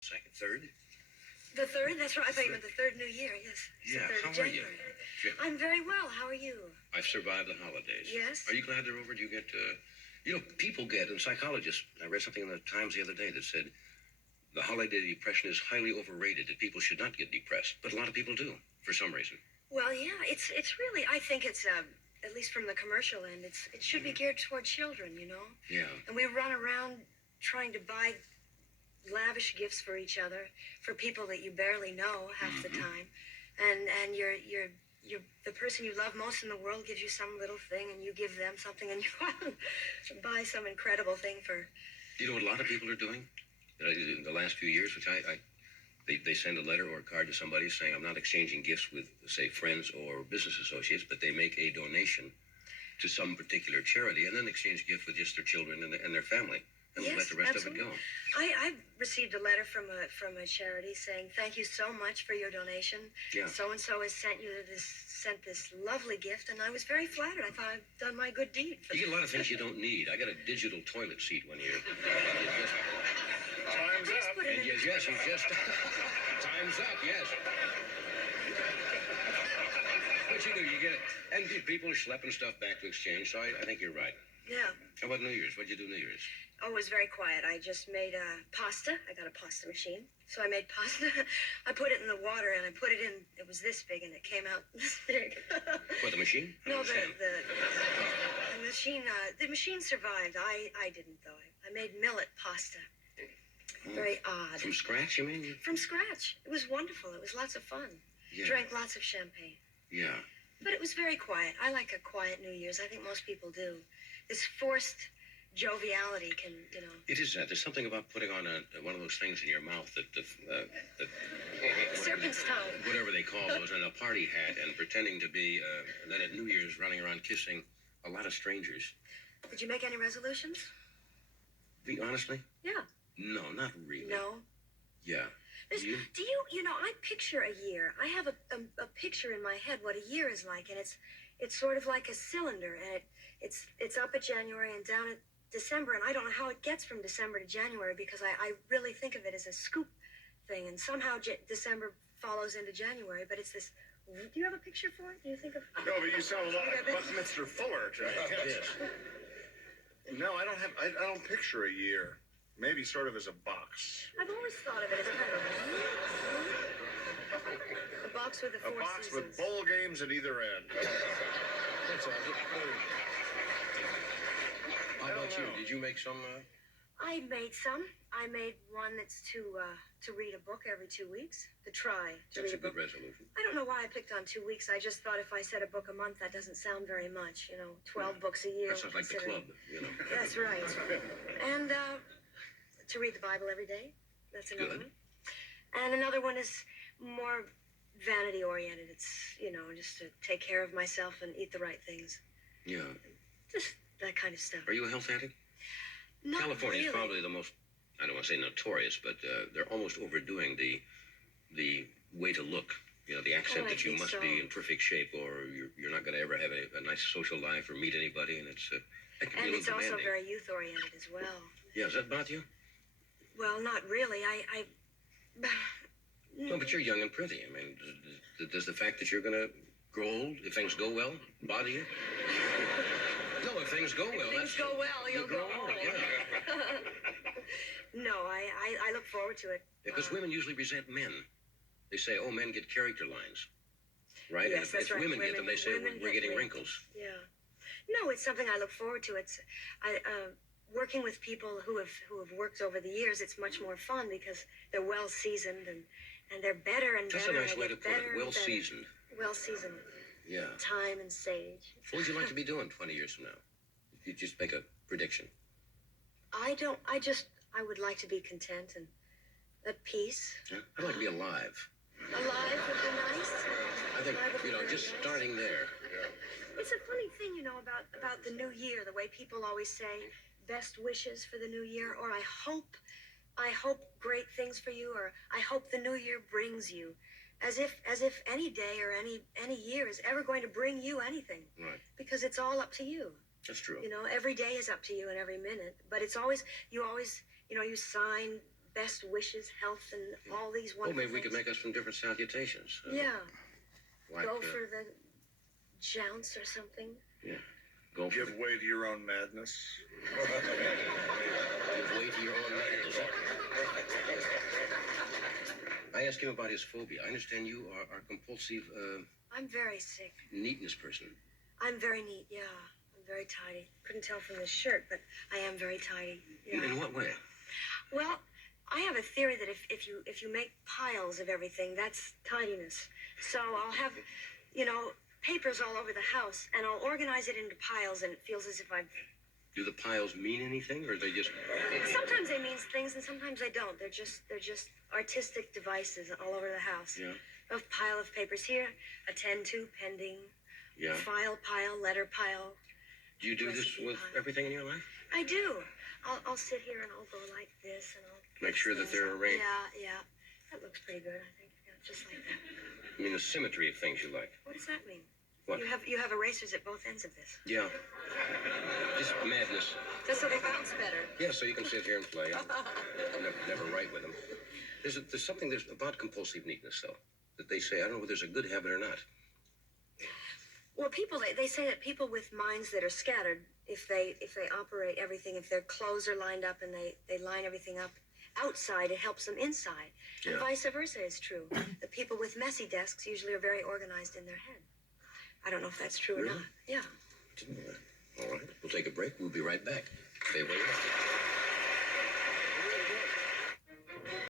Second, third? The third? That's right. I thought you meant the third New Year. Yes. It's Yeah, the 3rd how of are you? January. I'm very well. How are you? I've survived the holidays. Yes? Are you glad they're over? Do you get, people get, and psychologists, I read something in the Times the other day that said the holiday depression is highly overrated, that people should not get depressed. But a lot of people do, for some reason. Well, yeah. It's really, I think it's, at least from the commercial end, it should be geared toward children, you know? Yeah. And we run around trying to buy lavish gifts for each other, for people that you barely know half the time. And you're the person you love most in the world gives you some little thing, and you give them something, and you buy some incredible thing for. You know what a lot of people are doing? In the last few years, which they send a letter or a card to somebody saying, I'm not exchanging gifts with, say, friends or business associates, but they make a donation to some particular charity and then exchange gift with just their children and their family. And Yes, let the rest absolutely. of it go. I received a letter from a charity saying, thank you so much for your donation. Yeah. So and so has sent this lovely gift, and I was very flattered. I thought I'd done my good deed. You get a lot of things you don't need. I got a digital toilet seat one year. Time's up. Put it in. Yes, you just time's up. Yes. What you do, you get it, and people are schlepping stuff back to exchange. So I think you're right. Yeah. How about New Year's? What'd you do New Year's? Oh, it was very quiet. I just made pasta. I got a pasta machine. So I made pasta. I put it in the water, and I put it in. It was this big, and it came out this big. What, the machine? No, the machine. The machine survived. I didn't, though. I made millet pasta. Very odd. From scratch, you mean? From scratch. It was wonderful. It was lots of fun. Yeah. Drank lots of champagne. Yeah. But it was very quiet. I like a quiet New Year's. I think most people do. This forced joviality can, you know. It is that. There's something about putting on one of those things in your mouth that Serpent's tongue. whatever they call those, and a party hat, and pretending to be, then at New Year's running around kissing a lot of strangers. Did you make any resolutions? Be honestly? Yeah. No, not really. No. Yeah. Do you know, I picture a year. I have a picture in my head what a year is like, and it's sort of like a cylinder, and it's up at January and down at December, and I don't know how it gets from December to January, because I really think of it as a scoop thing, and somehow December follows into January, but it's this. Do you have a picture for it? Do you think of? No, but you sound a lot like Buckminster Fuller. Yes. No, I don't picture a year. Maybe sort of as a box. I've always thought of it as kind of a box with the four A box seasons. with bowl games at either end. That's all. How about you? Did you make some? I made some. I made one that's to read a book every 2 weeks. To try to That's read a good book. resolution. I don't know why I picked on 2 weeks. I just thought if I said a book a month, that doesn't sound very much. 12 books a year. That sounds like the club, That's right. And to read the Bible every day. That's another Good. one. And another one is more vanity oriented. It's, just to take care of myself and eat the right things. Yeah. Just that kind of stuff. Are you a health addict? Not California is really. probably the most, I don't want to say notorious, but they're almost overdoing the way to look. The accent I that you think must so. be in perfect shape, or you're not going to ever have a nice social life or meet anybody, and that can And be a it's little also demanding. very youth oriented as well. Yeah, does that bother you? Well, not really. No, but you're young and pretty. I mean, does the fact that you're going to grow old, if things go well, bother you? No, if things go well, Things go well, you'll grow go old. old. Yeah. No, I look forward to it. Because women usually resent men. They say, oh, men get character lines. Right? Yes, and that's if right. women get them, they say, Women we're get getting wrinkles. wrinkles. Yeah. No, it's something I look forward to. Working with people who have worked over the years, it's much more fun because they're well seasoned and they're better and That's better. a nice way to put it. Well seasoned. Well seasoned. Yeah. Time and sage. What would you like to be doing 20 years from now? If you just make a prediction. I would like to be content and at peace. Yeah? I'd like to be alive. Alive would be nice. I think, Alive would be very just nice. starting there. It's a funny thing, about the new year, the way people always say best wishes for the new year, or I hope great things for you, or I hope the new year brings you. As if any day or any year is ever going to bring you anything. Right. Because it's all up to you. That's true. Every day is up to you and every minute. But it's always, you sign best wishes, health, and all these Well, wonderful maybe we could things. make us some different salutations. Yeah. Like, Go for the jounce or something. Yeah. Go for Give way to your own madness. Give way to your own madness. I asked him about his phobia. I understand you are a compulsive I'm very sick. neatness person. I'm very neat, yeah. I'm very tidy. Couldn't tell from this shirt, but I am very tidy. Yeah. In what way? Well, I have a theory that if you make piles of everything, that's tidiness. So I'll have, papers all over the house, and I'll organize it into piles, and it feels as if I've... Do the piles mean anything, or they just... Sometimes they mean things, and sometimes they don't. They're just artistic devices all over the house. Yeah. A pile of papers here, attend to, pending, Yeah. file pile, letter pile. Do you do this Recipe with pile. everything in your life? I do. I'll sit here and I'll go like this, and I'll... Make sure that things they're up. arranged. Yeah. That looks pretty good, I think. Yeah, just like that. I mean, the symmetry of things you like. What does that mean? What? You have erasers at both ends of this. Yeah. Just madness. Just so they bounce better. Yeah, so you can sit here and play. I'll never write with them. There's something about compulsive neatness, though, that they say, I don't know whether there's a good habit or not. Well, they say that people with minds that are scattered, if they operate everything, if their clothes are lined up and they line everything up outside, it helps them inside. And Yeah. vice versa is true. The people with messy desks usually are very organized in their head. I don't know if that's true or Really? not. Yeah. Didn't know that. All right, we'll take a break. We'll be right back. Stay away.